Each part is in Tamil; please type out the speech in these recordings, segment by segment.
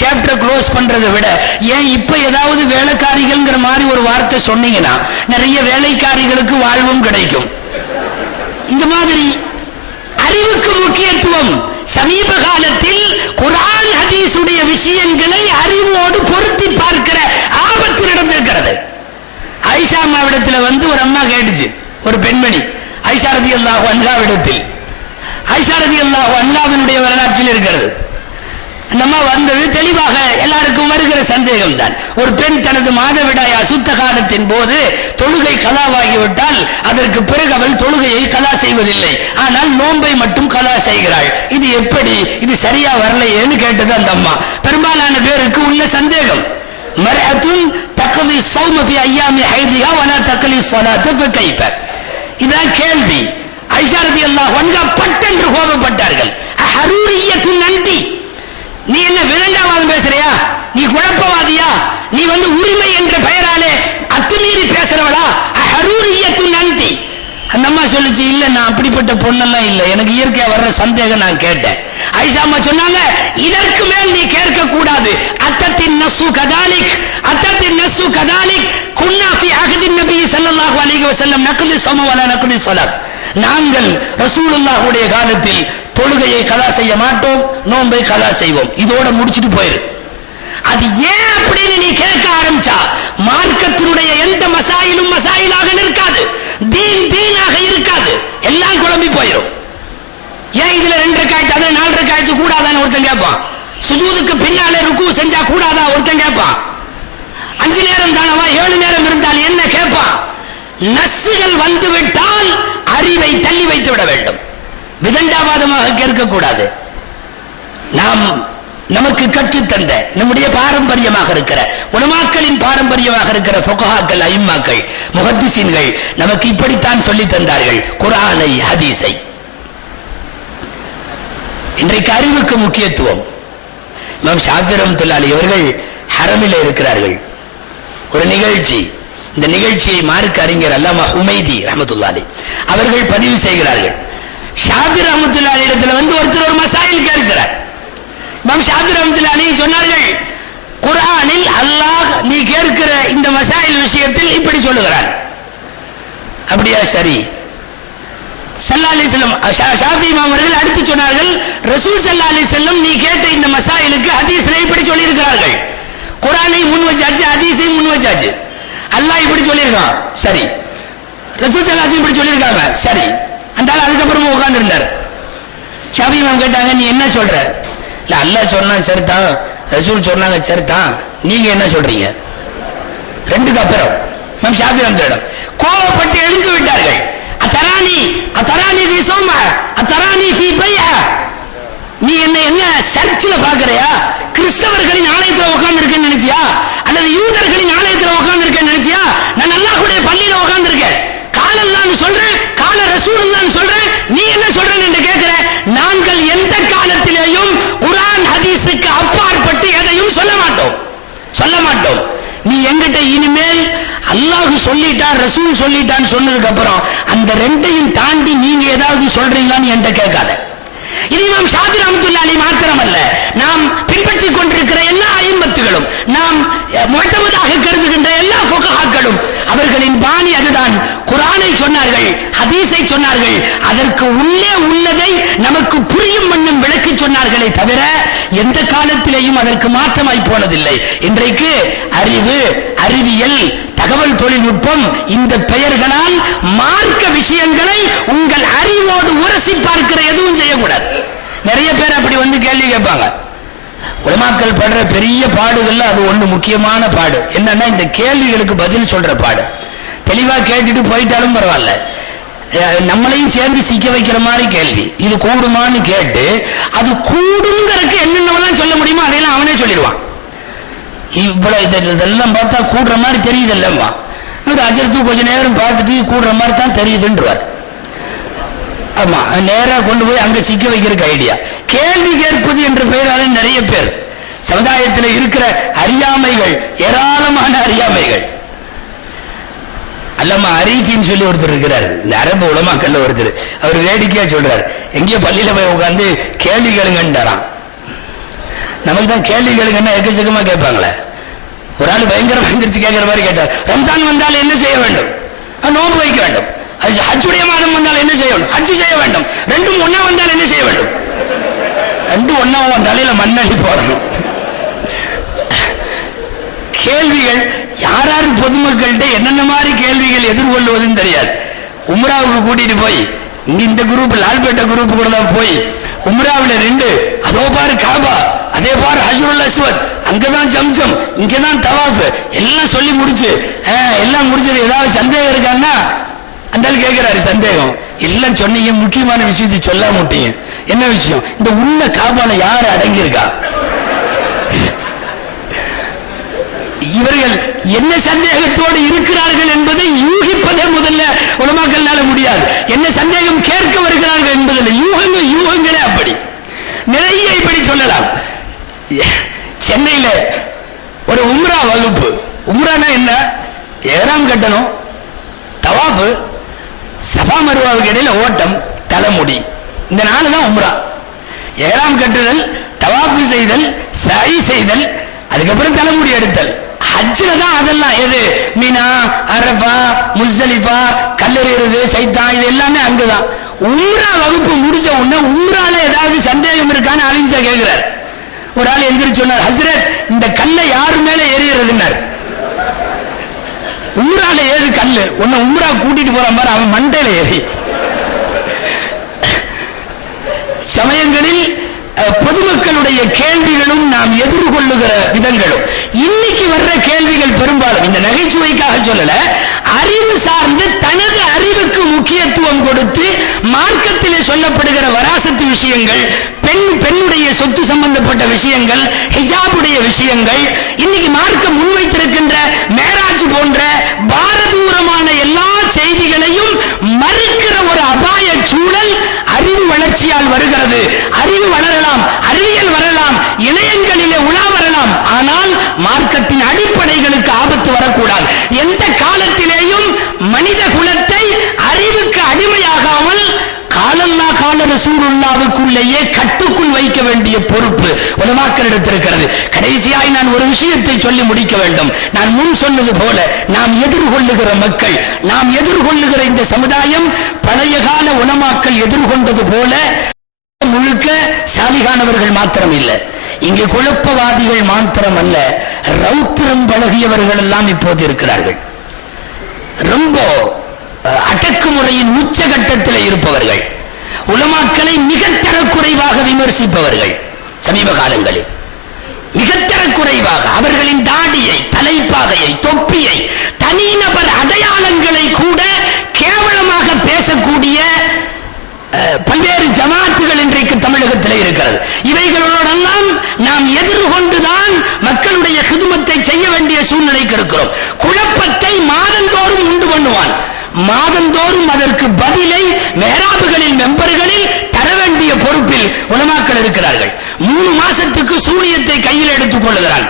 சாப்டர் க்ளோஸ் பண்றதை விட ஏன் இப்ப ஏதாவது வேலைக்காரிகள்ங்கிற மாதிரி ஒரு வார்த்தை சொன்னீங்கன்னா நிறைய வேலைக்காரிகளுக்கு வாழ்வும் கிடைக்கும். இந்த மாதிரி அறிவுக்கு முக்கியத்துவம். சமீப காலத்தில் குர்ஆன் ஹதீஸுடைய விஷயங்களை அறிவோடு பொருத்தி பார்க்கிற ஆபத்து நடந்திருக்கிறது. ஆயிஷா அம்மாவிடத்தில் ஒரு அம்மா கேட்டுச்சு, ஒரு பெண்மணி ஆயிஷா ரலியல்லாஹு அன்ஹாவிடத்தில். ஆயிஷா ரலியல்லாஹு அன்ஹாவினுடைய வரலாற்றில் இருக்கிறது. அந்த அம்மா வந்தது தெளிவாக எல்லாருக்கும் வருகிற சந்தேகம் தான். ஒரு பெண் தனது மாதவிடாய் அசுத்த காலத்தின் போது தொழுகை கலாவாகிவிட்டால் அதற்கு பிறகு அவள் தொழுகையை கலா செய்வதில்லை, ஆனால் நோன்பை மட்டும் கலா செய்கிறாள். இது எப்படி, இது சரியா வரலையேன்னு கேட்டது அந்த அம்மா. பெரும்பாலான பேருக்கு உள்ள சந்தேகம். மர்அத்துன் தக்லி ஸௌம ஃபி அய்யாமி ஹைதிஹா வலா தக்லி ஸலாத ஃபகைஃப. இதான் கேள்வி. ஆயிஷா ரலியல்லாஹு அன்ஹா பட்டென்று கோபப்பட்டார்கள். அஹரூரியத்துன் அன்டி, நீ என்ன விதண்டாவாதம் பேசுறியா, நீ குழப்பவாதியா, நீ உரிமை என்ற பெயராலே அத்துமீறி பேசுறவளா, அஹரூரியத்துன் அன்டி. அந்த அம்மா சொல்லுச்சு, இல்ல நான் அப்படிப்பட்ட பொண்ணெல்லாம் இல்ல, எனக்கு இயற்கையா வர்ற சந்தேகம் நான் கேட்டேன். ஆயிஷா அம்மா சொன்னாங்க, இதற்கு மேல் நீ கேட்க கூடாது. அத்தத்தின் நஸ்ஸு கதாலிக், அத்தத்தின் நஸ்ஸு கதாலிக் குன்னா ஃபி அஹதின் நபி ஸல்லல்லாஹு அலைஹி வஸல்லம் நக்லி ஸௌம வலா நக்லி ஸலாத். நாங்கள் ரசூலுல்லாஹ்வுடைய காலத்தில் தொழுகையை கலா செய்ய மாட்டோம், நோன்பை கலா செய்வோம். இதோட முடிச்சிட்டு போயிரு. அது ஏன் அப்படின்னு நீ கேட்க ஆரம்பிச்சா மார்க்கத்தினுடைய எந்த மசாயிலும் மசாயிலாக நிற்காது, தீன் தீனாக இருக்காது, எல்லாம் குழம்பி போயிடும். ஏன் இதுல 2 ரக்காயத்து அது 4 ரக்காயத்து கூடாதான்னு ஒருத்தன் கேட்பான். சுஜூதுக்கு பின்னாலே ருக்கு செஞ்சா கூடாதா ஒருத்தன் கேட்பான். 5 நேரம் தானவா 7 நேரம் இருந்தால் என்ன கேட்பான். நஸ்ஸுகள் வந்துவிட்டால் அறிவை தள்ளி வைத்து விட வேண்டும், விதண்டாவாதமாக கேட்க கூடாது. நாம் நமக்கு கற்றுத்தந்த நம்முடைய பாரம்பரியமாக இருக்கிற உலமாக்களின் பாரம்பரியமாக இருக்கிற ஃபுகஹாக்கள், அயிம்மாக்கள், முஹத்திஸீன்கள் நமக்கு இப்படித்தான் சொல்லி தந்தார்கள் குர்ஆனை, ஹதீஸை. இன்றைக்கு அறிவுக்கு முக்கியத்துவம். இமாம் ஷாஃபி ரஹ்மத்துல்லாஹி அலைஹி அவர்கள் ஹரமில் இருக்கிறார்கள். ஒரு நிகழ்ச்சி, இந்த நிகழ்ச்சியை மார்க்க அறிஞர் அல்லாமா ஹுமைதி ரஹ்மத்துல்லாஹி அலைஹி அவர்கள் பதிவு செய்கிறார்கள். ஷாஃபி ரஹ்மத்துல்லாஹி அலைஹி இடத்துல ஒருத்தர் ஒரு மசாயில் கேட்கிறார். இமாம் ஷாஃபி ரஹ்மத்துல்லாஹி அலைஹி சொன்னார்கள், குர்ஆனில் அல்லாஹ் நீ கேட்கிற இந்த மசாயில் விஷயத்தில் இப்படி சொல்லுகிறார். அப்படியா, சரி. ஸல்லல்லாஹு அலைஹி வஸல்லம் ஷாஃபி இமாம் அவர்கள் அடுத்து சொன்னார்கள், ரசூல் ஸல்லல்லாஹு அலைஹி வஸல்லம் நீ கேட்ட இந்த மசாயிலுக்கு ஹதீஸ்ல இப்படி சொல்லி இருக்கிறார்கள். குர்ஆனை முன் வச்சாச்சு, ஹதீஸை முன் வச்சாச்சு. அல்லாஹ் இப்படி சொல்லியிருக்கான், சரி. ரசூல் ஸல்லல்லாஹு அலைஹி வஸல்லம் இப்படி சொல்லியிருக்காங்க, சரி. அந்த அதுக்கப்புறமா உட்கார்ந்து இருந்தார். ஷாஃபி இமாம் கேட்டாங்க, நீ என்ன சொல்ற? இல்ல அல்லாஹ் சொன்னா சரிதான், ரசூல் சொன்னாங்க சரிதான், நீங்க என்ன சொல்றீங்க? 2க்கு அப்புறம் இமாம் ஷாஃபி இமாம் கோபப்பட்டு எழுந்து விட்டார்கள். அத்தரானி அத்தரானி ஃபீ ஸௌம அத்தரானி ஃபீ பைஅ. நீ என்ன சர்ச்சில் பாக்குறியா, கிறிஸ்தவர்களின் ஆலயத்தில் உட்கார்ந்து இருக்கேன்னு நினைச்சியா, அல்லது யூதர்களின் ஆலயத்தில் உட்கார்ந்து இருக்கேன்னு நினைச்சியா? நான் அல்லாஹ்வுடைய பள்ளியில உட்கார்ந்து இருக்கேன். காலல்லான்னு சொல்றேன், கால ரசூலுல்லாஹ்னு சொல்றேன், நீ என்ன சொல்றேன்னு என்று கேட்கிற. நாங்கள் எந்த காலத்திலேயும் குர்ஆன் ஹதீஸுக்கு அப்பாற்பட்டு எதையும் சொல்ல மாட்டோம். நீ என்கிட்ட இனிமேல் அல்லாஹ் சொல்லிட்டான், ரசூல் சொல்லிட்டான்னு சொன்னதுக்கு அப்புறம் அந்த 2ஐயும் தாண்டி நீங்க ஏதாவது சொல்றீங்களான்னு என்கிட்ட கேட்காத. இது இமாம் ஷாஃபி ரஹ்மத்துல்லாஹி அலைஹி மாத்திரமல்ல, நாம் பின்பற்றிக் கொண்டிருக்கிற எல்லா அயிம்மத்துகளும், நாம் முஅத்தமதாக கருதுகின்ற எல்லா ஃபுகஹாக்களும் அவர்களின் பாணி அதுதான். குர்ஆனை சொன்னார்கள், ஹதீஸை சொன்னார்கள், அதற்கு உள்ளே உள்ளதை நமக்கு புரியும் வண்ணம் விளக்கி சொன்னார்களே தவிர எந்த காலத்திலேயும் அதற்கு மாற்றமாய் போனதில்லை. இன்றைக்கு அறிவு, அறிவியல், தகவல் தொழில்நுட்பம் இந்த பெயர்களால் மார்க்க விஷயங்களை உங்கள் அறிவோடு உரசி பார்க்கிற எதுவும் செய்யக்கூடாது. நிறைய பேர் அப்படி கேள்வி கேட்பாங்க. உலமாக்கள் படுற பெரிய பாடுகள்ல அது ஒண்ணு முக்கியமான பாடு என்னன்னா, இந்த கேள்விகளுக்கு பதில் சொல்ற பாடு. தெளிவா கேட்டுட்டு போயிட்டாலும் பரவாயில்ல, நம்மளையும் சேர்ந்து சிக்க வைக்கிற மாதிரி கேள்வி. இது கூடுமான்னு கேட்டு அது கூடுங்கிறதுக்கு என்னென்னலாம் சொல்ல முடியுமோ அதையெல்லாம் அவனே சொல்லிடுவான். இவ்வளவு இதெல்லாம் பார்த்தா கூடுற மாதிரி தெரியுது இல்லவா, ஒரு அஜர்த்து கொஞ்ச நேரம் பார்த்துட்டு கூடுற மாதிரி தான் தெரியுதுன்றார். ஆமா, நேரா கொண்டு போய் அங்க சிக்க வைக்கிறதுக்கு ஐடியா. கேள்வி கேட்பது என்ற பெயரால நிறைய பேர் சமுதாயத்தில் இருக்கிற அறியாமைகள், ஏராளமான அறியாமைகள். அல்லாமா அரீஃபின்னு சொல்லி ஒருத்தர் இருக்கிறார், இந்த அரபு உலமாக்கல்ல ஒருத்தர். அவர் வேடிக்கையா சொல்றார், எங்கேயோ பள்ளியில போய் உட்கார்ந்து கேள்வி கேளுங்கன்றாராம். நமக்கு தான் கேள்விகளுக்கு என்ன எக்கச்சக்கமா கேட்பாங்களே. ஒரு ஆள் பயங்கரமா எந்திரிச்சு கேட்கிற மாதிரி கேட்டார், ரம்ஜான் வந்தால் என்ன செய்ய வேண்டும்? நோன்பு வைக்க வேண்டும். ஹஜ்ஜுடைய மாதம் வந்தால் என்ன செய்ய வேண்டும்? ஹஜ்ஜு செய்ய வேண்டும். ரெண்டும் ஒன்னா வந்தால் என்ன செய்ய வேண்டும்? ரெண்டும் ஒன்னா வந்தாலே மண்ணடி போடணும். கேள்விகள் யார் யாரு பொதுமக்கள்கிட்ட என்னென்ன மாதிரி கேள்விகள் எதிர்கொள்வதுன்னு தெரியாது. உம்ராவுக்கு கூட்டிட்டு போய் இங்க இந்த குரூப் லால்பேட்டை குரூப் கூட தான் போய் உம்ராவில 2 அதோ பாரு காபா, அதே பாரு ஹஜ்ருல் அஸ்வத், அங்கதான் ஜம்சம், இங்கதான் தவாஃப் எல்லாம் சொல்லி முடிச்சு எல்லாம் முடிச்சது. ஏதாவது சந்தேகம் இருக்கான்னா அந்த கேட்கிறாரு. சந்தேகம் எல்லாம் சொன்னீங்க, முக்கியமான விஷயத்தை சொல்ல மாட்டீங்க. என்ன விஷயம்? இந்த உள்ள காபால யாரு அடங்கியிருக்கா? இவர்கள் என்ன சந்தேகத்தோடு இருக்கிறார்கள் என்பதை யூகிப்பதே முதல்ல உலமாக்கள்னால முடியாது. என்ன சந்தேகம் கேட்க வருகிறார்கள் என்பதில் யூகங்களே அப்படி நிறைய இப்படி சொல்லலாம். சென்னையில ஒரு உம்ரா வகுப்பு. உம்ரானா என்ன? ஏறாம் கட்டணும், தவாஃபு, சபா மருவாவுக்கு இடையில ஓட்டம், தலைமுடி, இந்த 4 தான் உம்ரா. ஏறாம் கட்டுதல், தவாஃபு செய்தல், சை செய்தல், அதுக்கப்புறம் தலைமுடி எடுத்தல். ஹஜ்ஜில தான் அதெல்லாம். எது? மீனா, அரபா, முஸ்தலிஃபா, கல்லெறியறது, சைத்தான், இது எல்லாமே அங்குதான். உம்ரா வகுப்பு முடிச்ச உடனே உம்ரால ஏதாவது சந்தேகம் இருக்கான்னு அலிம்சா கேட்கிறார். ஒரு ஆள் எந்திரிச்சு சொன்னார், ஹஸ்ரத் இந்த கல்லை யாரு மேல எறியறதுன்னார். உம்ரால ஏது கல்லு? உன்னை உம்ரா கூட்டிட்டு போற மாதிரி அவன் மண்டையில ஏறி. சமயங்களில் பொதுமக்களுடைய கேள்விகளும் நாம் எதிர்கொள்ளுகிற விதங்களும் இன்னைக்கு வர்ற கேள்விகள் பெரும்பாலும் இந்த நகைச்சுவைக்காக சொல்லல, அறிவு சார்ந்து தனது அறிவுக்கு முக்கியத்துவம் கொடுத்து மார்க்கத்திலே சொல்லப்படுகிற வராசத்து விஷயங்கள், பெண்ணுடைய சொத்து சம்பந்தப்பட்ட விஷயங்கள், ஹிஜாபுடைய விஷயங்கள், இன்னைக்கு மார்க்கம் முன்வைத்திருக்கின்ற மேராஜ் போன்ற பாரதூரமான எல்லா செய்திகளையும் மறுக்கிற ஒரு அபாய சூழல் அறிவு வளர்ச்சியால் வருகிறது. அறிவு வளரலாம், அறிவியல் வரலாம், இணையங்களிலே உலா வரலாம், ஆனால் மார்க்கத்தின் அடிப்படைகளுக்கு ஆபத்து வரக்கூடாது. எந்த காலத்திலேயும் மனித குலத்தை அறிவுக்கு அடிமையாகாமல் காலல்லா கால ரசூலுல்லாவுக்குள்ளேயே கட்டுக்குள் வைக்க வேண்டிய பொறுப்பு உலமாக்களிடத்தில் இருக்கிறது. கடைசியாய் நான் ஒரு விஷயத்தை சொல்லி முடிக்க வேண்டும். நான் முன் சொன்னது போல நாம் எதிர்கொள்ளுகிற மக்கள், நாம் எதிர்கொள்ளுகிற இந்த சமுதாயம் பழைய கால உலமாக்கள் எதிர்கொண்டது போல முழுக்க சாலிகானவர்கள் மாத்திரம் இல்லை, இங்கே குழப்பவாதிகள் மாத்திரம் அல்ல, ரௌத்திரம் பழகியவர்கள் எல்லாம் இப்போது இருக்கிறார்கள். ரொம்ப அடக்குமுறையின் உச்சகட்டத்தில் இருப்பவர்கள், உலமாக்களை மிக தரக்குறைவாக விமர்சிப்பவர்கள். சமீப காலங்களில் மிக தரக்குறைவாக அவர்களின் தாடியை, தலைப்பாகையை, தொப்பியை, தனிநபர் அடையாளங்களை கூட கேவலமாக பேசக்கூடிய பல்வேறு ஜமாத்துகள் இன்றைக்கு தமிழகத்தில் இருக்கிறது. இவைகளோடெல்லாம் நாம் எதிர்கொண்டுதான் மக்களுடைய ஹிதுமத்தை செய்ய வேண்டிய சூழ்நிலைக்கு இருக்கிறோம். குழப்பத்தை மாதந்தோறும் உண்டு பண்ணுவான். மாதந்தோறும் அதற்கு பதிலை மேராபுகளில் மெம்பர்களில் தர வேண்டிய பொறுப்பில் உலமாக்கள் இருக்கிறார்கள். 3 மாசத்துக்கு சூனியத்தை கையில் எடுத்துக் கொள்ளுகிறான்.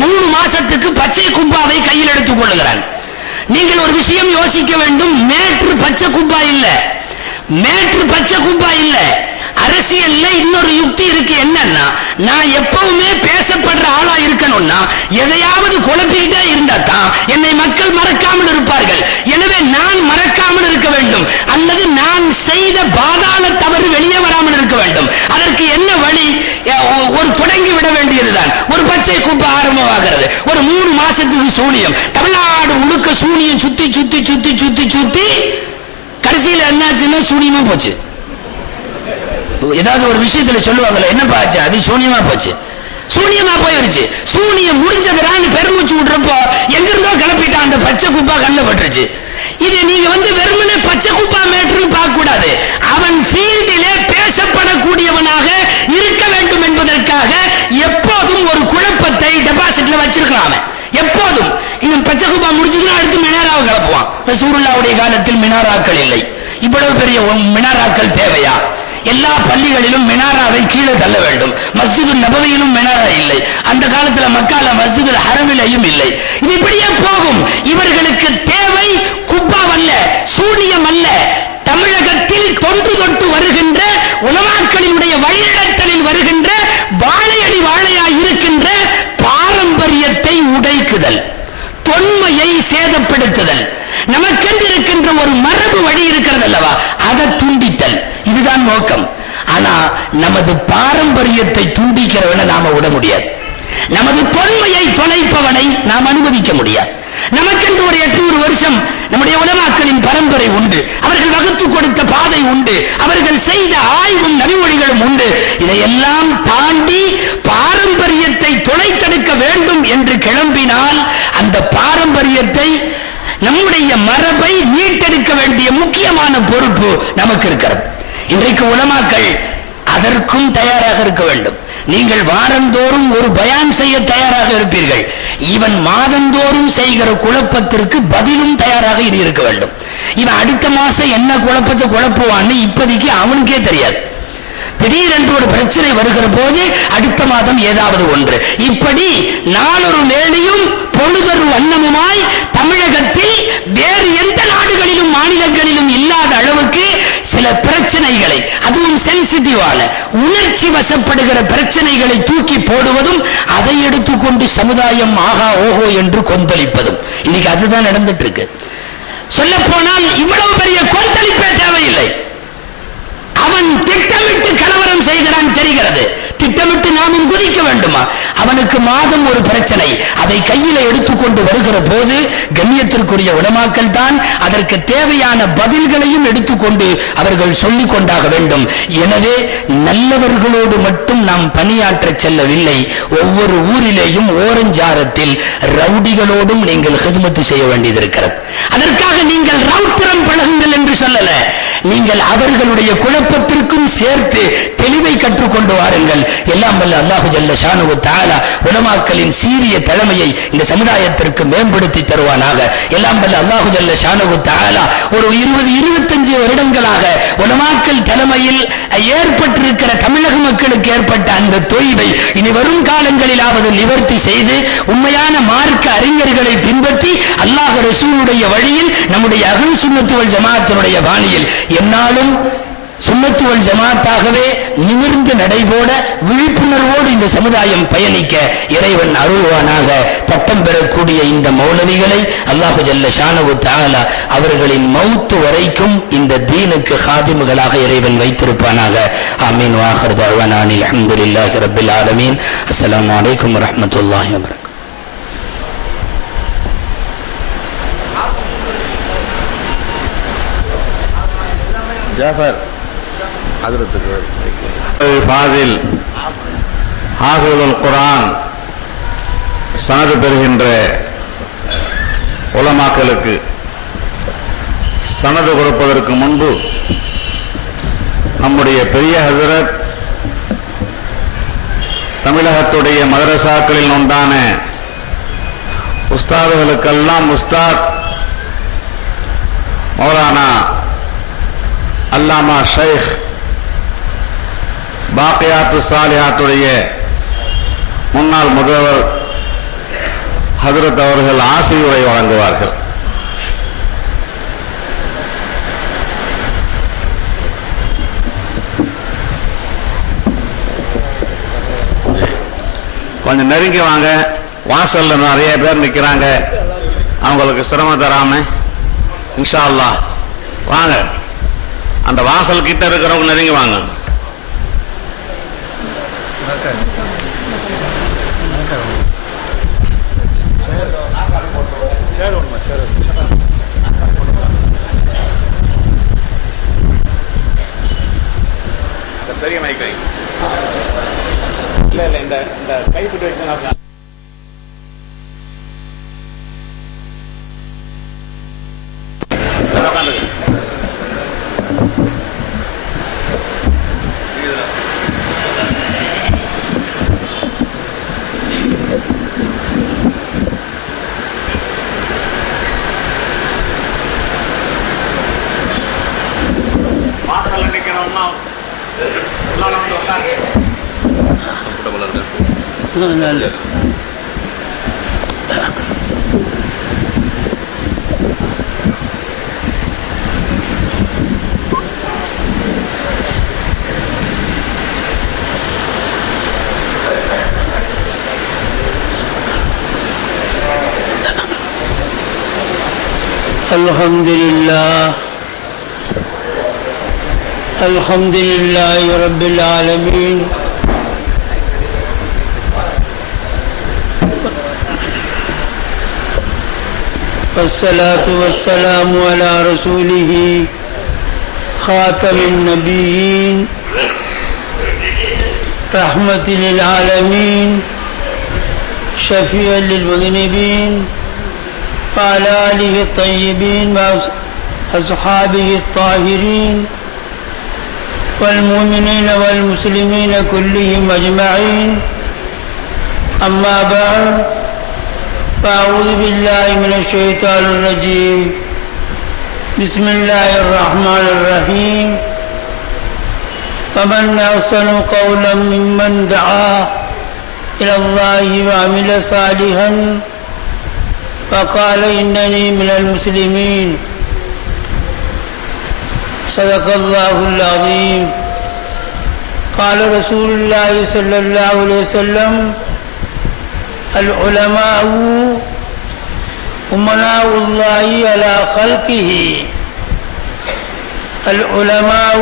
3 மாசத்துக்கு பச்சை குப்பாவை கையில் எடுத்துக் கொள்ளுகிறான். நீங்கள் ஒரு விஷயம் யோசிக்க வேண்டும். மேற்று பச்சை குப்பா இல்ல, மேற்று பச்சை குப்பா இல்ல. அரசியல்ல இன்னொரு யுக்தி இருக்கு. என்னன்னா, நான் எப்பவுமே பேசப்படுற ஆளா இருக்கணும்னா எதையாவது குழப்பிக்கிட்டே இருந்தா தான் என்னை மக்கள் மறக்காமல் இருப்பார்கள். எனவே நான் மறக்காமல் இருக்க வேண்டும், அல்லது நான் செய்த பாதாள தவறு வெளியே வராமல் இருக்க வேண்டும். அதற்கு என்ன வழி? ஒரு தொடங்கி விட வேண்டியதுதான். ஒரு பச்சை குப்பை ஆரம்பமாகிறது. ஒரு 3 மாசத்துக்கு சூனியம், தமிழ்நாடு முழுக்க சூனியம் சுத்தி சுத்தி சுத்தி சுத்தி சுத்தி கடைசியில் என்னாச்சுன்னா சூனியமா போச்சு. ஏதாவது ஒரு விஷயத்துல சொல்லுவாங்கல்ல, என்னப்பா ஆச்சு? அது சூனியமா போச்சு. சூனியமா போயிருச்சு. சூனியம் முடிஞ்சதுறான்னு பெருமூச்சு விட்டுறப்போ எங்கிருந்தோ கிளப்பிட்டான் அந்த பச்சை குப்பா கண்ணில் பட்டுருச்சு. இது நீங்க வெறுமனே பச்சை குப்பா மேட்ருன்னு பார்க்க கூடாது. அவன் ஃபீல்டிலே பேசப்படக்கூடியவனாக இருக்க வேண்டும் என்பதற்காக எப்போதும் ஒரு குழப்பத்தை டெபாசிட்ல வச்சிருக்கிறான். எப்போதும் இன்னும் பச்சை குப்பா முடிச்சதுன்னா அடுத்து மினாராவை கிளப்புவான். ரசூலுல்லாஹ்வுடைய காலத்தில் மினாராக்கள் இல்லை. இவ்வளவு பெரிய மினாராக்கள் தேவையா? எல்லா பள்ளிகளிலும் மினாராவை கீழே தள்ள வேண்டும். மஸ்ஜிது நபவியிலும் மினாரா இல்லை. அந்த காலத்துல மக்கால மஸ்ஜிது ஹரமிலையும் இல்லை. இது இப்படியே போகும். இவர்களுக்கு தேவை குப்பாவல்ல, சூனியம் அல்ல, தமிழகத்தில் தொன்று தொட்டு வருகின்ற உலமாக்களினுடைய வழிநடத்தலில் வருகின்ற வாழையடி வாழையாய் இருக்கின்ற பாரம்பரியத்தை உடைக்குதல், தொன்மையை சேதப்படுத்துதல், நமக்கென்று இருக்கின்ற ஒரு மரபு வழி இருக்கிறது அல்லவா, அதை துண்டித்தல், இதுதான் நோக்கம். ஆனா நமது பாரம்பரியத்தை துண்டிக்கிறவனை நாம விட முடியாது, நமது தொன்மையை தொலைப்பவனை நாம் அனுமதிக்க முடியாது. நமக்கென்று ஒரு 800 வருஷம் நம்முடைய உலமாக்களின் பரம்பரை உண்டு, அவர்கள் வகுத்து கொடுத்த பாதை உண்டு, அவர்கள் செய்த ஆய்வும் நபிமொழிகளும் உண்டு. இதையெல்லாம் தாண்டி பாரம்பரியத்தை தொலைத்தடுக்க வேண்டும் என்று கிளம்பினால் அந்த பாரம்பரியத்தை, நம்முடைய மரபை மீட்டெடுக்க வேண்டிய முக்கியமான பொறுப்பு நமக்கு இருக்கிறது. இன்றைக்கு உலமாக்கள் அதற்கும் தயாராக இருக்க வேண்டும். நீங்கள் வாரந்தோறும் ஒரு பயான் செய்ய தயாராக இருப்பீர்கள், இவன் மாதந்தோறும் செய்கிற குழப்பத்திற்கு பதிலும் தயாராக இருக்க வேண்டும். இவன் அடுத்த மாசம் என்ன குழப்பத்தை குழப்புவான்னு இப்போதைக்கு அவனுக்கே தெரியாது. திடீரென்று ஒரு பிரச்சனை வருகிற போது அடுத்த மாதம் ஏதாவது ஒன்று, இப்படி நாளொரு நேரையும் பொழுதொரு வண்ணமுமாய் தமிழகத்தில் வேறு எந்த நாடுகளிலும் மாநிலங்களிலும் இல்லாத அளவுக்கு சில பிரச்சனைகளை, அதுவும் சென்சிட்டிவான உணர்ச்சி வசப்படுகிற பிரச்சனைகளை தூக்கி போடுவதும், அதை எடுத்துக்கொண்டு சமுதாயம் ஆகா ஓஹோ என்று கொந்தளிப்பதும் இன்னைக்கு அதுதான் நடந்துட்டு இருக்கு. சொல்ல போனால் இவ்வளவு பெரிய கொந்தளிப்பே தேவையில்லை. அவன் திட்டமிட்டு கலவரம் செய்கிறான் தெரிகிறது, திட்டமிட்டு நாமும் குதிக்க வேண்டுமா? அவனுக்கு மாதம் ஒரு பிரச்சனை, அதை கையில எடுத்துக்கொண்டு வருகிற போது கண்ணியத்திற்குரிய உலமாக்கள் தான் அதற்கு தேவையான பதில்களையும் எடுத்துக்கொண்டு அவர்கள் சொல்லிக் கொண்டாக வேண்டும். எனவே நல்லவர்களோடு மட்டும் நாம் பணியாற்ற செல்லவில்லை, ஒவ்வொரு ஊரிலேயும் ஓரஞ்சாரத்தில் ரவுடிகளோடும் நீங்கள் ஹிதுமத்து செய்ய வேண்டியது. அதற்காக நீங்கள் ரவுத்திரம் பழகுங்கள் என்று சொல்லல, நீங்கள் அவர்களுடைய குழப்பத்திற்கும் சேர்த்து தெளிவை கற்றுக்கொண்டு வாருங்கள். எல்லாம் வல்ல அல்லாஹு ஜல்ல ஷானுஹு தஆலா உலமாக்களின் சீரிய தலைமையை இந்த சமுதாயத்திற்கு மேம்படுத்தி தருவானாக. எல்லாம் வல்ல அல்லாஹு ஜல்ல ஷானுஹு தஆலா ஒரு 20-25 வருடங்களாக உலமாக்கள் தலைமையில் ஏற்பட்டிருக்கிற தமிழக மக்களுக்கு ஏற்பட்ட அந்த தொய்வை இனி வரும் காலங்களிலாவது நிவர்த்தி செய்து உண்மையான மார்க்க அறிஞர்களை பின்பற்றி அல்லாஹ் ரசூலுடைய வழியில் நம்முடைய அஹ்லு சுன்னத் வல் ஜமாஅத்தினுடைய பாணியில் என்னாலும் சுன்னத்து வல் ஜமாஅத்தாகவே நிமிர்ந்து நடைபோட விழிப்புணர்வோடு இந்த சமுதாயம் பயணிக்க இறைவன் அருள்வானாக. பட்டம் பெறக்கூடிய இந்த மௌலவிகளை அல்லாஹு ஜல்ல ஷானஹு தஆலா அவர்களின் மௌத்து வரைக்கும் இந்த தீனுக்கு காதிமுகளாக இறைவன் வைத்திருப்பானாக. ஆமீன். வாஹிர் தஅவானா அல்ஹம்துலில்லாஹி ரப்பில் ஆலமீன். அஸ்ஸலாமு அலைக்கும் வரஹ்மத்துல்லாஹி வபரகாத்துஹு. ஜாஃபர் ஹஜ்ரத்துக்கு ஃபாசில் ஹாஃபிதுல் குர்ஆன் சனது பெறுகின்ற உலமாக்களுக்கு சனது கொடுப்பதற்கு முன்பு நம்முடைய பெரிய ஹஜ்ரத் தமிழகத்துடைய மதரசாக்களில் உண்டான உஸ்தாதுகளுக்கெல்லாம் உஸ்தாத் மௌலானா அல்லாமா ஷைக் பாக்கியாத்து சாலிஹாத்துடைய முன்னாள் முதல்வர் ஹஜ்ரத் அவர்கள் ஆசியுரை வழங்குவார்கள். கொஞ்சம் நெருங்கி வாங்க, வாசல்ல நிறைய பேர் நிற்கிறாங்க, அவங்களுக்கு சிரமம் தராம இன்ஷா அல்லாஹ் வாங்க. அந்த வாசல் கிட்ட இருக்கிறவங்க நெருங்கி வாங்க. பெரிய மைக் இல்ல இல்ல இந்த கைப்பிடி வச்சு வாசல் நிற்கணும்னா الحمد لله رب العالمين والصلاة والسلام على رسوله خاتم النبيين رحمة للعالمين شفيعا للمذنبين وعلى آله الطيبين وأصحابه الطاهرين والمؤمنين والمسلمين كلهم أجمعين أما بعد فأعوذ بالله من الشيطان الرجيم بسم الله الرحمن الرحيم ومن أحسن قولا ممن دعا إلى الله وعمل صالحا وقال إنني من المسلمين صدق الله العظيم قال رسول الله صلى الله عليه وسلم العلماء أمناء الله على خلقه العلماء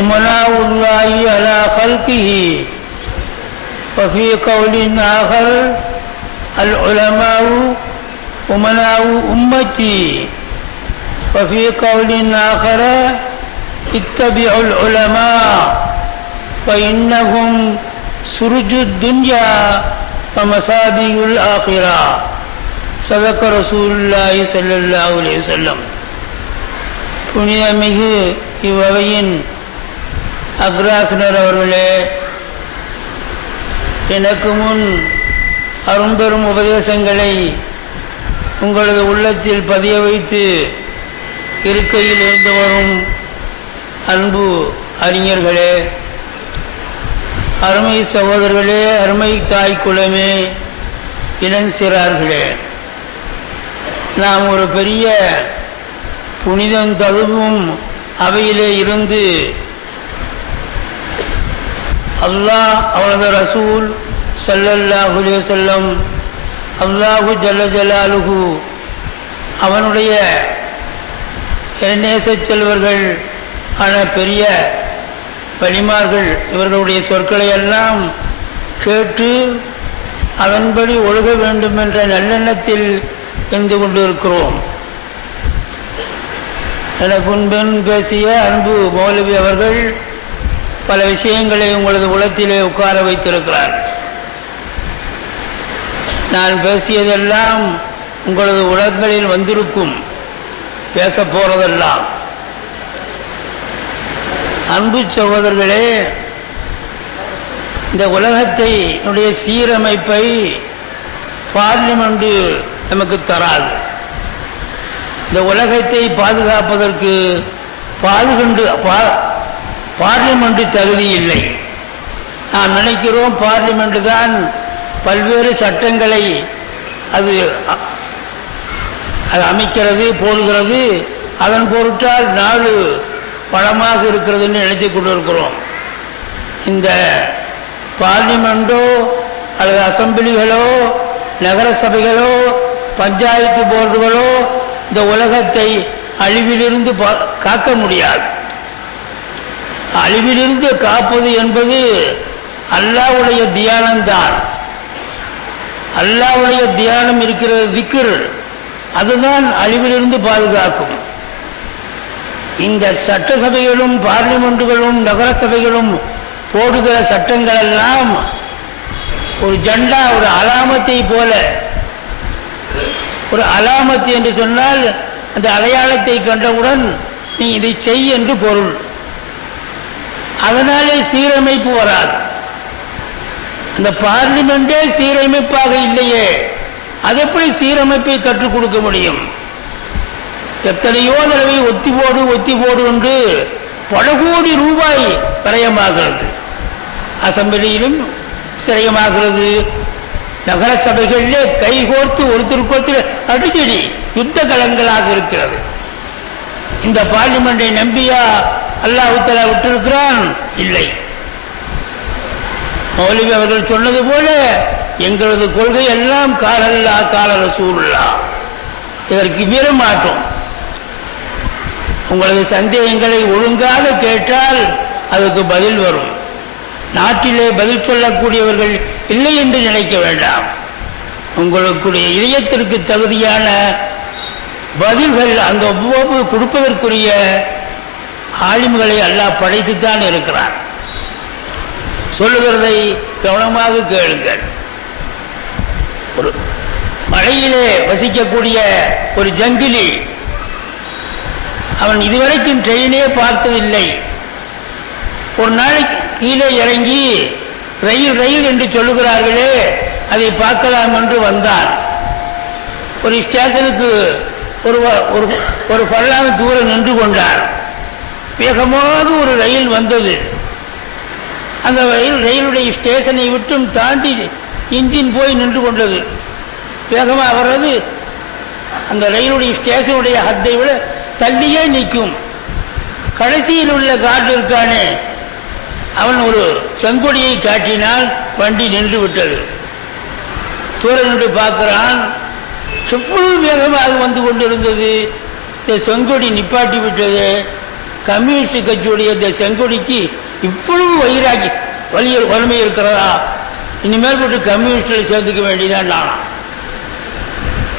أمناء الله على خلقه وفي قول آخر العلماء أمناء أمتي وفي قول آخر اتبعوا العلماء فإنهم سرج الدنيا ومصابيح الآخرة صدق رسول الله صلى الله عليه وسلم. புனிதமிகு இவ்வவையின் அக்ராசனர் அவர்களே, எனக்கு முன் அரும்பெரும் உபதேசங்களை உங்களது உள்ளத்தில் பதிய வைத்து இருக்கையில் இருந்து வரும் அன்பு அறிஞர்களே, அருமை சகோதரர்களே, அருமை தாய் குலமே, இளஞ்சிறார்களே, நாம் ஒரு பெரிய புனிதம் ததுவும் அவையிலே இருந்து அல்லாஹ் அவனது ரசூல் ஸல்லல்லாஹு அலைஹி வஸல்லம் அல்லாஹு ஜல்ல ஜலாலுஹு அவனுடைய நேச செல்வர்கள் ஆன பெரிய வலிமார்கள் இவர்களுடைய சொற்களை எல்லாம் கேட்டு அதன்படி ஒழுக வேண்டும் என்ற நல்லெண்ணத்தில் இருந்து கொண்டிருக்கிறோம். எனக்கு முன்பெண் பேசிய அன்பு மௌலவி அவர்கள் பல விஷயங்களை உங்களது உளத்திலே உட்கார வைத்திருக்கிறார். நான் பேசியதெல்லாம் உங்களது உலகங்களில் வந்திருக்கும், பேச போறதெல்லாம். அன்பு சகோதரர்களே, இந்த உலகத்தை சீரமைப்பை பார்லிமெண்ட் நமக்கு தராது. இந்த உலகத்தை பாதுகாப்பதற்கு பார்லிமெண்ட் தகுதி இல்லை. நாம் நினைக்கிறோம் பார்லிமெண்ட் தான் பல்வேறு சட்டங்களை அது அமைக்கிறது, போடுகிறது, அதன் பொருட்டால் நாடு வளமாக இருக்கிறதுன்னு நினைத்து கொண்டிருக்கிறோம். இந்த பார்லிமெண்டோ அல்லது அசம்பிளிகளோ நகர சபைகளோ பஞ்சாயத்து போர்டுகளோ இந்த உலகத்தை அழிவிலிருந்து காக்க முடியாது. அழிவிலிருந்து காப்பது என்பது அல்லாஹ்வுடைய தியானம்தான். அல்லாஹ்வுடைய தியானம் இருக்கிற திக்ர், அதுதான் அழிவிலிருந்து பாதுகாக்கும். இந்த சட்டசபைகளும் பார்லிமெண்ட்டுகளும் நகர சபைகளும் போடுகிற சட்டங்கள் எல்லாம் ஒரு ஜெண்டா, ஒரு அலாமத்தை போல. ஒரு அலாமத்து என்று சொன்னால் அந்த அடையாளத்தை கண்டவுடன் நீ இதை செய் என்று பொருள். அதனாலே சீரமைப்பு வராது. அந்த பார்லிமெண்டே சீரமைப்பாக இல்லையே, அது எப்படி சீரமைப்பை கற்றுக் கொடுக்க முடியும்? எத்தனையோ தடவை ஒத்தி போடு என்று பல கோடி ரூபாய் விரயமாகிறது. அசம்பிளியிலும் சிரயமாகிறது. நகர சபைகளிலே கைகோர்த்து ஒருத்தருக்கு அடிக்கடி யுத்த களங்களாக இருக்கிறது. இந்த பார்லிமெண்டை நம்பியா அல்லாஹ் தஆலா விட்டிருக்கிறான்? இல்லை. மௌலவி அவர்கள் சொன்னது போல எங்களது கொள்கை எல்லாம் கால அல்லாஹ் கால ரசூலுல்லாஹ் இதற்கு மீற மாட்டோம். உங்களது சந்தேகங்களை ஒழுங்காக கேட்டால் அதுக்கு பதில் வரும். நாட்டிலே பதில் சொல்லக்கூடியவர்கள் இல்லை என்று நினைக்க வேண்டாம். உங்களுடைய இதயத்திற்கு தகுதியான பதில்கள் அந்த ஒவ்வொரு கொடுப்பதற்குரிய ஆலிம்களை அல்லாஹ் படைத்துத்தான் இருக்கிறார். சொல்லுகிறதை கவனமாக கேளுங்கள். ஒரு மலையிலே வசிக்கக்கூடிய ஒரு ஜங்கிலி, அவன் இதுவரைக்கும் ட்ரெயினே பார்த்ததில்லை. ஒரு நாளைக்கு கீழே இறங்கி ரயில் ரயில் என்று சொல்லுகிறார்களே அதை பார்க்கலாம் என்று வந்தான். ஒரு ஸ்டேஷனுக்கு ஒரு பல்லாண்டு தூரம் நின்று கொண்டார். வேகமாக ஒரு ரயில் வந்தது. அந்த ரயிலுடைய ஸ்டேஷனை விட்டும் தாண்டி இன்ஜின் போய் நின்று கொண்டது. வேகமாக வர்றது அந்த ரயிலுடைய ஸ்டேஷனுடைய ஹத்தை விட தள்ளியே நிற்கும். கடைசியில் உள்ள காட்டு இருக்கானே, அவன் ஒரு செங்கொடியை காட்டினால் வண்டி நின்று விட்டது. தூரம் நின்று பார்க்கிறான், எவ்வளவு வேகமாக வந்து கொண்டிருந்தது. இந்த செங்கொடி நிப்பாட்டி விட்டது. கம்யூனிஸ்ட் கட்சியுடைய இந்த செங்கொடிக்கு இவ்வளவு வலிமை இருக்கிறதா, இனிமேல் போட்டு கம்யூனிஸ்டில் சேர்த்துக்க வேண்டியதான். நானாம்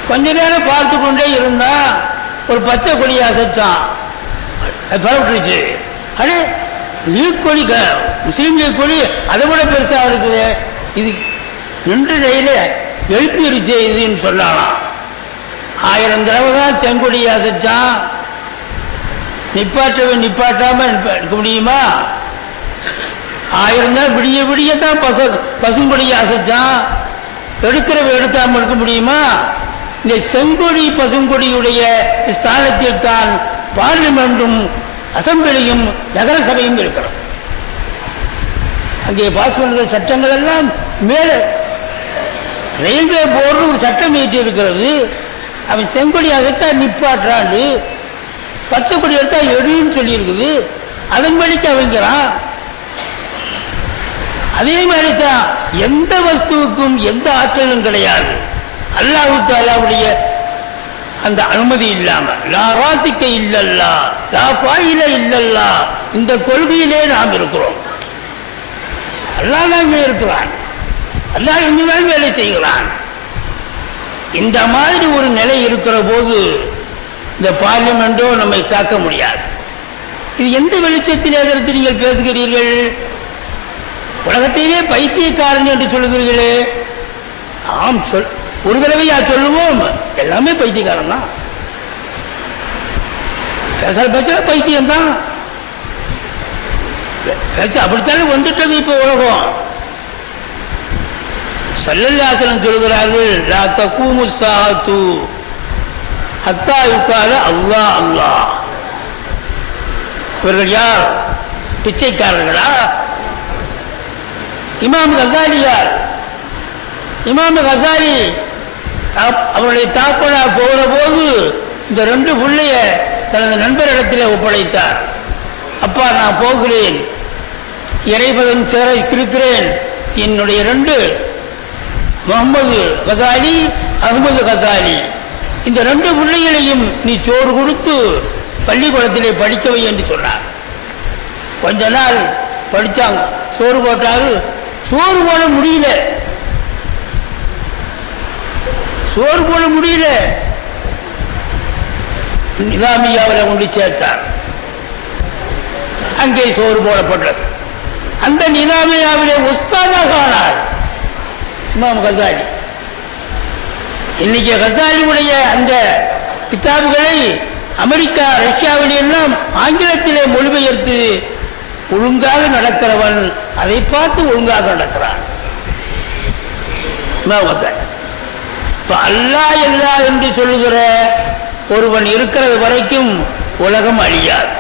கொஞ்ச நேரம் பார்த்து கொண்டே இருந்தா ஒரு பச்சை கொடியை அசைச்சான், பரவிட்டுருச்சு. அடே லீக் கொடி, முஸ்லீம் லீக் கொடி அதை விட பெருசாக இருக்குது, இது நின்று ரயில எழுப்பிருச்சு இதுன்னு சொல்லலாம். 1000 தடவை தான் செங்கொடியை அசைச்சான். நிப்பாட்டாம இருக்க முடியுமா? 1000 தான் விடிய விடியத்தான் பசுங்கொடியை அசைச்சான். எடுக்காம இருக்க முடியுமா? இந்த செங்கொடி பசுங்கொடியுடைய ஸ்தானத்தில் தான் பார்லிமெண்டும் அசம்பிளியும் நகர சபையும் இருக்கிறது. அங்கே பாஸ் பண்ணுற சட்டங்கள் எல்லாம் மேலே ரயில்வே போர்டு ஒரு சட்டம் ஏற்றி இருக்கிறது. அவன் செங்கொடி அகற்றா நிப்பாற்றாண்டு, பச்சை கொடி எடுத்தா எடுன்னு சொல்லி இருக்குது. அதன்படிக்கு அவங்கிறான். அதே மாதிரி தான் எந்த வஸ்துவுக்கும் எந்த ஆற்றலும் கிடையாது அல்லாஹ் தஆலாவுடைய அந்த அனுமதி இல்லாம. லா ராசிக்க இல்லல்லா, லா ஃபாயில இல்லல்லா, இந்த கொள்கையிலே நாம் இருக்கிறோம். அல்லாஹ் தான் இருக்கிறான், அல்லாஹ் இங்குதான் வேலை செய்கிறான். இந்த மாதிரி ஒரு நிலை இருக்கிற போது இந்த பார்லிமெண்டோ நம்மை காக்க முடியாது. இது எந்த வெளிச்சத்தில் எதிர்த்து நீங்கள் பேசுகிறீர்கள்? உலகத்தையே பைத்தியக்காரன் என்று சொல்லுகிறீர்களே. ஆம், ஒரு தடவையா சொல்லுவோம், எல்லாமே பைத்தியக்காரன் தான். பேச பைத்தியம்தான். அப்படித்தானே வந்துட்டது இப்போ உலகம். ஸல்லல்லாஹு அலைஹி வஸல்லம் சொல்கிறார்கள், லா தகூமு ஸாஅத்து ஹத்தா யுகால அல்லாஹ் அல்லாஹ். இவர்கள் யார்? பிச்சைக்காரர்களா? இமாம் கசாலி யார்? இமாம் கசாலி அவருடைய தாப்பனா போகிற போது இந்த 2 புள்ளைய தனது நண்பரிடத்திலே ஒப்படைத்தார். அப்பா, நான் போகிறேன், இறைபதம் சேர இருக்கிறேன். என்னுடைய 2 முகமது கசாலி, அகமது கசாலி, இந்த 2 பிள்ளைகளையும் நீ சோறு கொடுத்து பள்ளிக்கூடத்திலே படிக்கவை என்று சொன்னார். கொஞ்ச நாள் படித்தாங்க, சோறு போட்டாரு. சோறு போட முடியல, சோறு போட முடியல. நிதாமியாவில் கொண்டு சேர்த்தார். அங்கே சோறு போடப்பட்டது. அந்த நிதாமியாவிலே உஸ்தாதாக ஆனார் இமாம் கசாலி. இன்னைக்கு கசாலியுடைய அந்த கிதாபுகளை அமெரிக்கா, ரஷ்யாவில் எல்லாம் ஆங்கிலத்திலே மொழிபெயர்த்து ஒழுங்காக நடக்கிறவன் அதை பார்த்து ஒழுங்காக நடக்கிறான். அல்லாஹ் அல்லாஹ் என்று சொல்லுகிற ஒருவன் இருக்கிறது வரைக்கும் உலகம் அழியாது.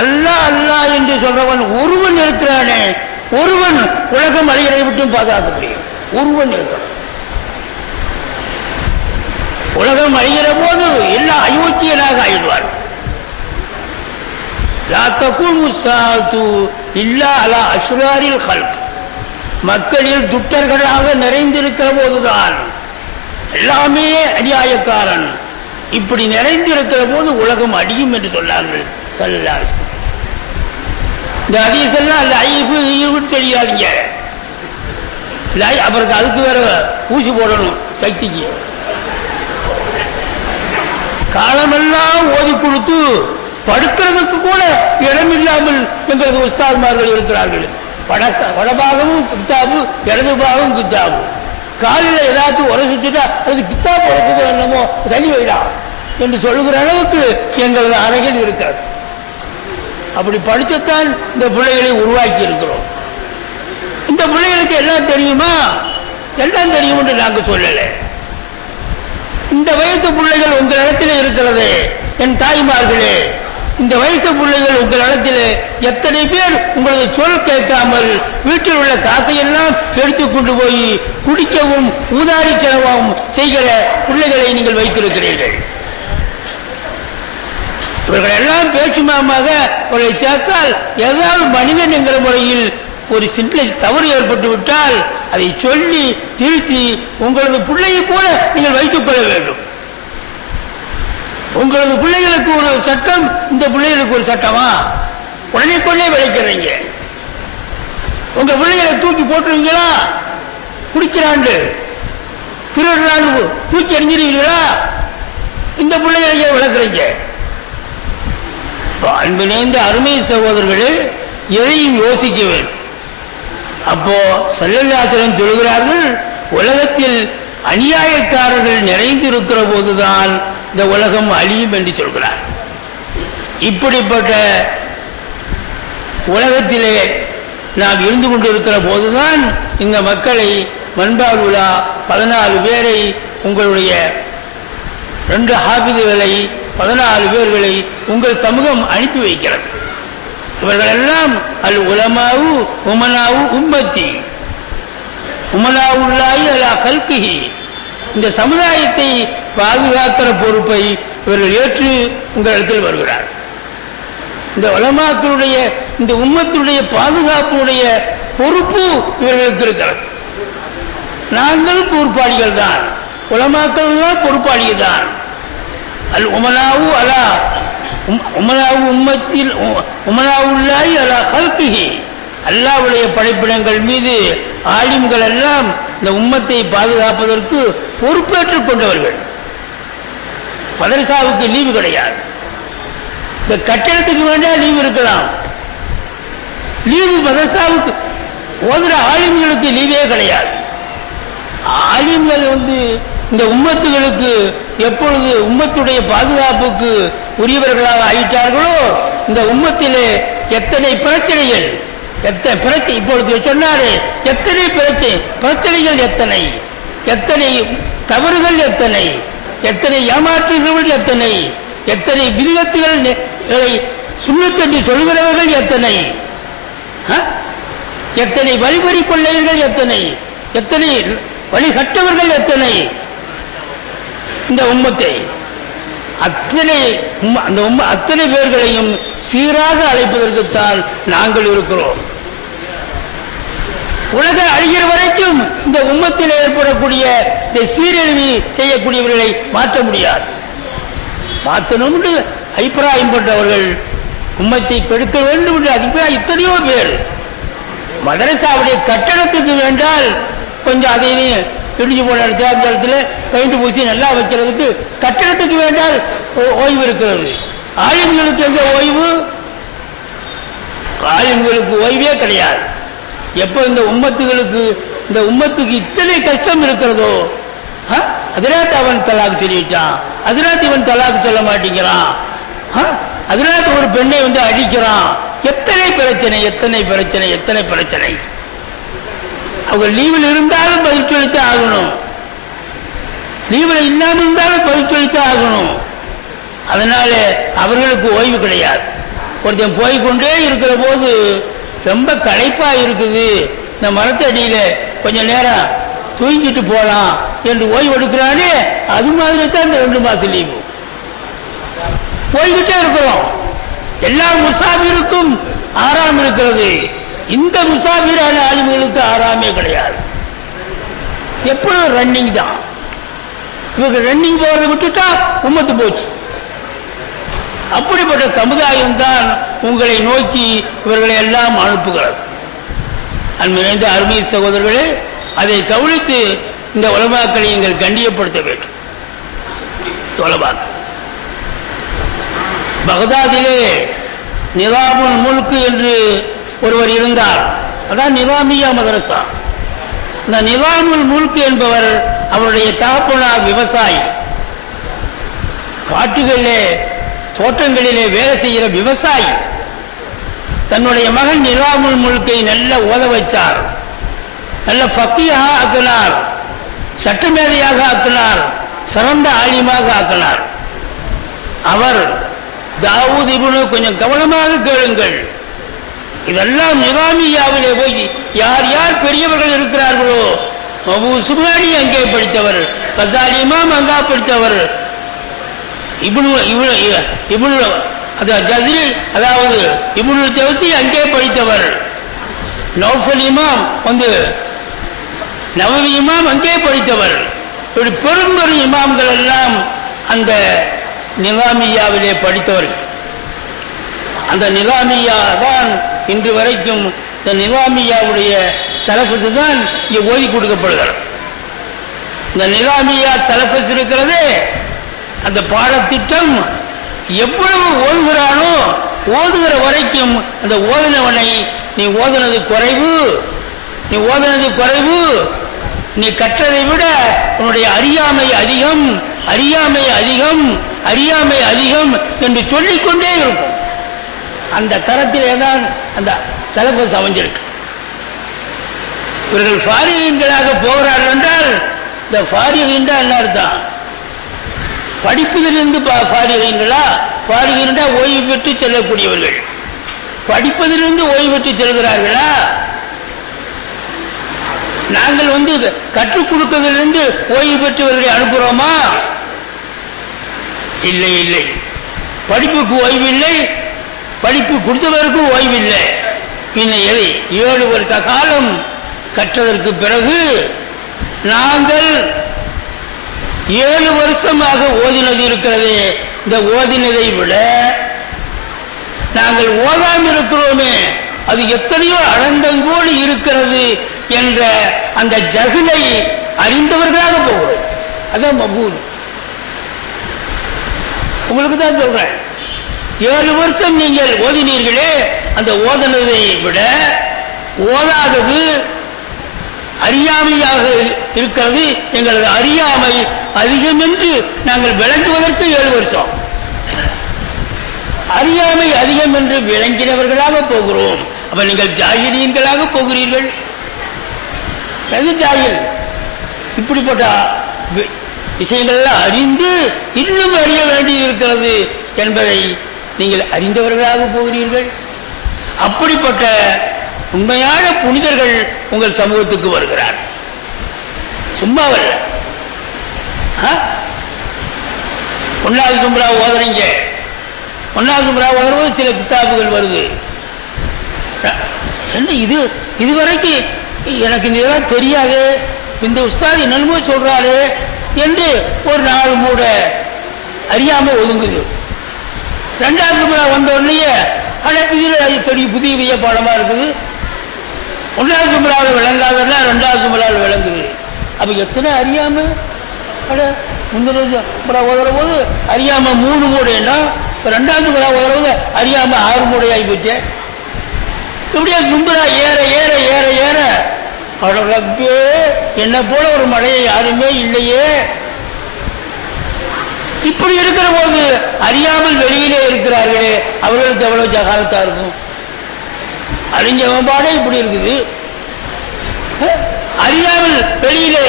அல்லாஹ் அல்லாஹ் என்று சொல்றவன் ஒருவன் இருக்கிறானே, ஒருவன் உலகம் அழியதை விட்டும் பாதுகாக்க முடியும். ஒருவன் இருக்கிறான். உலகம் அழிகிற போது எல்லாம் அயோக்கியனாக ஆயிடுவார். லா தகூமு ஸாஅத்து இல்லா அலா அஷ்ராரில் கல்க். மக்களில் துட்டர்களாக நிறைந்திருக்கிற போதுதான் எல்லாமே அநியாயக்காரன். இப்படி நிறைந்திருக்கிற போது உலகம் அடியும் என்று சொன்னார்கள் ஸல்லல்லாஹு அலைஹி வஸல்லம். இந்த ஹதீஸ் எல்லாம் லைஃப் தெரியாதீங்க. அப்புறம் அதுக்கு வேற ஊசி போடணும் சக்திக்கு. காலமெல்லாம் ஓதி கொடுத்து படுக்கிறதுக்கு கூட இடம் இல்லாமல் எங்களது உஸ்தாத்மார்கள் இருக்கிறார்கள். வடபாகமும் கித்தாபு, இடது பாகம் கித்தாபு. காலில் ஏதாச்சும் உரசிச்சுட்டா அது கித்தாபு உரசுது என்னமோ தள்ளி வைடா என்று சொல்லுகிற அளவுக்கு எங்களது அறைகள் இருக்கிறது. அப்படி படிச்சுத்தான் இந்த பிள்ளைகளை உருவாக்கி இருக்கிறோம். இந்த பிள்ளைகளுக்கு எல்லாம் தெரியுமா? எல்லாம் தெரியும் என்று நாங்கள் சொல்லலை. இந்த வயசு பிள்ளைகள் உங்கள் இடத்துல இருக்கிறது. என் தாய்மார்களே, இந்த வயசு பிள்ளைகள் உங்கள் இடத்துல எத்தனை பேர் உங்களது சொல் கேட்காமல் வீட்டில் உள்ள காசையெல்லாம் எடுத்துக்கொண்டு போய் குடிக்கவும் ஊதாரி செலவும் செய்கிற பிள்ளைகளை நீங்கள் வைத்திருக்கிறீர்கள். இவர்கள் எல்லாம் பேச்சுமாமாக அவர்களை சேர்த்தால் ஏதாவது மனிதன் என்கிற முறையில் ஒரு சின்ன தவறு ஏற்பட்டு விட்டால் அதை சொல்லி திருத்தி உங்களது பிள்ளையை போல நீங்கள் வைத்துக் கொள்ள வேண்டும். உங்களது பிள்ளைகளுக்கு ஒரு சட்டம், இந்த பிள்ளைகளுக்கு ஒரு சட்டமா? உடனே கொண்டே விளைக்கிறீங்க. உங்க பிள்ளைகளை தூக்கி போட்டுருவீங்களா? குடிக்கிறாண்டு திருடுறான்னு தூக்கி எறிஞ்சிருவீங்களா? இந்த பிள்ளைகளை விளக்குறீங்க. அன்பிணைந்த அருமை சகோதரர்களே, எதையும் யோசிக்க வேண்டும். அப்போ ஸல்லல்லாஹு அலைஹி வஸல்லம் சொல்கிறார்கள், உலகத்தில் அநியாயக்காரர்கள் நிறைந்திருக்கிற போதுதான் இந்த உலகம் அழியும் என்று சொல்கிறார். இப்படிப்பட்ட உலகத்திலே நாம் இருந்து கொண்டிருக்கிற போதுதான் இந்த மக்களை மன்பால் உலா 14 பேரை, உங்களுடைய 2 ஹாஃபிதுகளை 14 பேர்களை உங்கள் சமூகம் அனுப்பி வைக்கிறது. இவர்கள் எல்லாம் அல் உலமாவு உமனாவு உம்மத்தி உமனாவுல்லாஹி அலா கல்கிஹி. இந்த சமுதாயத்தை பாதுகாக்கிற பொறுப்பை இவர்கள் ஏற்று உங்களிடத்தில் வருகிறார். இந்த உலமாக்களுடைய, இந்த உம்மத்தினுடைய பாதுகாப்புடைய பொறுப்பு இவர்களுக்கு இருக்கிறது. நாங்கள் பொறுப்பாளிகள் தான், உலமாக்கள் பொறுப்பாளிகள் தான். அல் உமனாவு அலா உமனாவு உம்மத்தில் உமனாவுல்லாஹி அலா கல்கிஹி. அல்லாஹ்வுடைய படைப்பிடங்கள் மீது ஆலிம்கள் எல்லாம் இந்த உம்மத்தை பாதுகாப்பதற்கு பொறுப்பேற்றுக் கொண்டவர்கள். மதரசாவுக்கு லீவு கிடையாது. இந்த கட்டடத்துக்கு வேண்டாம் லீவு இருக்கலாம். லீவு மதரசாவுக்கு ஓதுற ஆலிம்களுக்கு லீவே கிடையாது. ஆலிம்கள் இந்த உம்மத்துகளுக்கு எப்பொழுது உம்மத்துடைய பாதுகாப்புக்கு உரியவர்களாக ஆயிட்டார்களோ, இந்த உம்மத்திலே எத்தனை பிரச்சனைகள், எத்தனை பிரச்சனை இப்பொழுது சொன்னாரே, எத்தனை பிரச்சனைகள் எத்தனை, எத்தனை தவறுகள் எத்தனை, எத்தனை ஏமாற்றுகள் எத்தனை, எத்தனை விதிகத்துகளை சுண்ணத்தென்று சொல்கிறவர்கள் எத்தனை, எத்தனை வழிபறி கொள்ளையர்கள் எத்தனை, எத்தனை வழிகட்டவர்கள் எத்தனை. இந்த உம்மத்தை அத்தனை பேர்களையும் சீராக அழைப்பதற்குத்தான் நாங்கள் இருக்கிறோம். உலக அழிகிற வரைக்கும் இந்த உம்மத்தில் ஏற்படக்கூடிய இந்த சீரழிவு செய்யக்கூடியவர்களை மாற்ற முடியாது. மாற்றணும் என்று அபிப்பிராயம் பட்டவர்கள் உம்மத்தை கெடுக்க வேண்டும் என்று அபிப்பிராயம் எத்தனையோ பேர். மதரசாவுடைய கட்டடத்துக்கு வேண்டால் கொஞ்சம் அதையும் இடிஞ்சு போன இடத்துல பெயிண்ட் பூசி நல்லா வைக்கிறதுக்கு கட்டடத்துக்கு வேண்டால் ஓய்வு இருக்கிறது. ஆலிம்களுக்கு எங்க ஓய்வு? ஆலிம்களுக்கு ஓய்வே கிடையாது. எப்போ இந்த உம்மத்துக்கு இத்தனை கஷ்டம் இருக்கிறதோ, அதிராத் அவன் தலாக்கு சொல்லிட்டான், அதிராத் இவன் தலாக்கு சொல்ல மாட்டேங்கிறான், அதிராத் ஒரு பெண்ணை அடிக்கிறான். எத்தனை பிரச்சனை, எத்தனை பிரச்சனை, எத்தனை பிரச்சனை. அவங்க லீவில் இருந்தாலும் பதில் சொல்லித்தான் ஆகணும், லீவில் இல்லாமல் இருந்தாலும் பதில் சொல்லித்தான் ஆகணும். அதனால அவர்களுக்கு ஓய்வு கிடையாது. ஒருத்தன் போய்கொண்டே இருக்கிற போது ரொம்ப களைப்பா இருக்குது, இந்த மரத்தடியில கொஞ்ச நேரம் தூங்கிட்டு போலாம் என்று ஓய்வு எடுக்கிறானே, அது மாதிரி தான் இந்த 2 மாசம் லீவு. போய்கிட்டே இருக்கிறோம். எல்லா முசாபிருக்கும் ஆறாம் இருக்கிறது. இந்த முசாபிரான ஆலிம்களுக்கு ஆறாமே கிடையாது. எப்பொழுதும் ரன்னிங் தான். இவங்க ரன்னிங் போறதை விட்டுட்டா உம்மத்து போச்சு. அப்படிப்பட்ட சமுதாயம் தான் உங்களை நோக்கி இவர்களை எல்லாம் அனுப்புகிறது. அன்பினைந்த அருமை சகோதரர்களே, அதை கவனித்து இந்த உலமாக்களை நீங்கள் கண்டியப்படுத்த வேண்டும். உலமாக்கள் பகதாதிலே நிலாமுல் முல்க் என்று ஒருவர் இருந்தார். அதான் நிலாமியா மதரசா. இந்த நிலாமுல் முல்க் என்பவர் அவருடைய தகப்பனார் விவசாயி. காட்டுகளிலே தோட்டங்களிலே வேலை செய்கிற விவசாயி. தன்னுடைய மகன் நிலாமுல் முல்கை நல்ல ஓத வைச்சார், நல்ல ஃபக்கீஹா ஆக்கினார், சட்டமேதையாக ஆக்கினார், சிறந்த ஆலிமாக ஆக்கினார். அவர் தாவூத் இப்னு கொஞ்சம் கவனமாக கேளுங்கள், இதெல்லாம் நிலாமியாவிலே போய் யார் யார் பெரியவர்கள் இருக்கிறார்களோ, அபூ சுப்யானி அங்கே படித்தவர், கசாலி இமாம் அங்கே படித்தவர், அதாவது இப்னுல் ஜௌசி அங்கே படித்தவர், நௌஃபல் இமாம் நவவி இமாம் அங்கே படித்தவர். இப்படி பெரும் பெரும் இமாம்கள் எல்லாம் அந்த நிலாமியாவிலே படித்தவர்கள். அந்த நிலாமியா தான் இன்று வரைக்கும் இந்த நிலாமியாவுடைய சலபஸ் தான் இங்கே ஓதி கொடுக்கப்படுகிறது. இந்த நிலாமியா சலபஸ் இருக்கிறதே, அந்த பாடத்திட்டம் எவ்வளவு ஓதுகிறானோ ஓதுகிற வரைக்கும் அந்த ஓதினவனை நீ ஓதுனது குறைவு, நீ கற்றதை விட உன்னுடைய அறியாமை அதிகம், அறியாமை அதிகம், அறியாமை அதிகம் என்று சொல்லிக்கொண்டே இருக்கும். அந்த தரத்திலே தான் அந்த சலபஸ் அமைஞ்சிருக்கு. இவர்கள் ஃபாரிகீன்களாக போகிறார்கள் என்றால், இந்த ஃபாரிகீன் என்ன அர்த்தம்? படிப்பதிலிருந்து ஃபாரிகீன்களா? ஃபாரிகீன் ஓய்வு பெற்று செல்லக்கூடியவர்கள். படிப்பதிலிருந்து ஓய்வு பெற்று செல்கிறார்களா? நாங்கள் கற்றுக் கொடுப்பதிலிருந்து ஓய்வு பெற்றவர்களை அனுப்புகிறோமா? இல்லை இல்லை. படிப்புக்கு ஓய்வு இல்லை, படிப்பு கொடுத்தவருக்கும் ஓய்வு இல்லை. பின்ன எதை? 7 வருஷ காலம் கற்றதற்கு பிறகு நாங்கள் 7 வருஷமாக ஓதினது இருக்கிறதே, இந்த ஓதினதை விட நாங்கள் ஓதாமல் இருக்கிறோமே, அது எத்தனையோ அழந்தங்கோடு இருக்கிறது என்ற அந்த ஜகுலை அறிந்தவர்களாக போகிறோம். அதான் மபூல். உங்களுக்கு தான் சொல்றேன், 7 வருஷம் நீங்கள் ஓதினீர்களே, அந்த ஓதினதை விட ஓதாதது அறியாமையாக இருக்கிறது. எங்களது அறியாமை அதிகம் என்று நாங்கள் விளங்குவதற்கு 7 வருஷம். அறியாமை அதிகம் என்று விளங்கினவர்களாக போகிறோம். அப்ப நீங்கள் ஜாகிலீன்களாக போகிறீர்கள். எது ஜாகில்? இப்படிப்பட்ட விஷயங்கள்லாம் அறிந்து இன்னும் அறிய வேண்டி இருக்கிறது என்பதை நீங்கள் அறிந்தவர்களாக போகிறீர்கள். அப்படிப்பட்ட உண்மையான புனிதர்கள் உங்கள் சமூகத்துக்கு வருகிறார். சும்மாவல்ல. 1வது ஜும்ரா ஓதுறீங்க. 1வது ஜும்ரா ஓதுறது சில கிதாபுகள் வருது. என்ன இதுவரைக்கும் எனக்கு இதெல்லாம் தெரியாது, இந்த உஸ்தாத் என்னமோ சொல்றாரு என்று ஒரு 4 மூட அறியாம ஒதுங்குது. 2வது ஜும்ரா வந்த உடனே இதுல பெரிய புதிய பாடமா இருக்குது. 1வது ஜும்ராவில் விளங்காதன்னா 2வது ஜும்ராவில் விளங்குது. அப்ப எத்தனை அறியாம? முந்தின ஜும்ரா ஓதுற போது அறியாம 3 மூடைன்னா 2வது ஜும்ரா ஓதுற போது அறியாம 6 மூடை ஆகி போச்சு. இப்படியே ஜும்ரா ஏற ஏற ஏற ஏற அழகே என்ன போல ஒரு மழையை யாருமே இல்லையே. இப்படி இருக்கிற போது அறியாமல் வெளியிலே இருக்கிறார்களே, அவர்களுக்கு எவ்வளவு ஜகாலத்தா இருக்கும்? அறிஞ்சவன் பாடே இப்படி இருக்குது. அறியாமல் வெளியிலே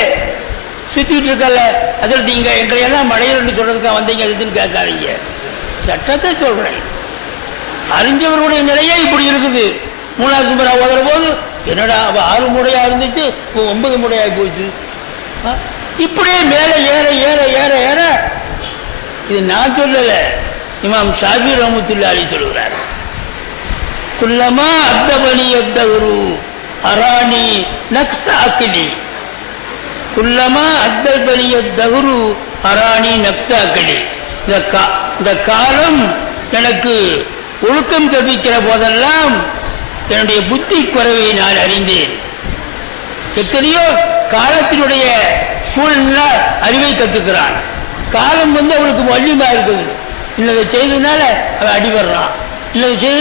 சுத்திட்டு இருக்கல, அதில் நீங்க எங்களை எல்லாம் மழையில் சொல்றதுக்காக வந்தீங்க, அதுன்னு கேட்காதீங்க. சட்டத்தை சொல்றேன். அறிஞ்சவர்களுடைய நிலையே இப்படி இருக்குது. 3வது ஜும்ரா ஓதுற போது என்னடா அவ 6 மூடையா இருந்துச்சு, 9 மூடையாகி போச்சு. இப்படியே மேலே ஏற ஏற ஏற ஏற, இது நான் சொல்லல, இமாம் ஷாஃபி ரஹ்மத்துல்லாஹி அலைஹி சொல்கிறார். குல்லமா அத்தபனி அத்தகுரு அராணி நக்ஸ அக்லி, குல்லமா அத்தபனி அத்தகுரு அராணி நக்சாக்களி. இந்த காலம் எனக்கு ஒழுக்கம் கற்பிக்கிற போதெல்லாம் என்னுடைய புத்தி குறைவை நான் அறிந்தேன். எத்தனையோ காலத்தினுடைய சூழ்நிலை அறிவை கத்துக்கிறான். காலம் அவனுக்கு வலிமா இருக்குது. இன்னதை செய்ததுனால அவன் அடிபடுறான். இன்னதை செய்த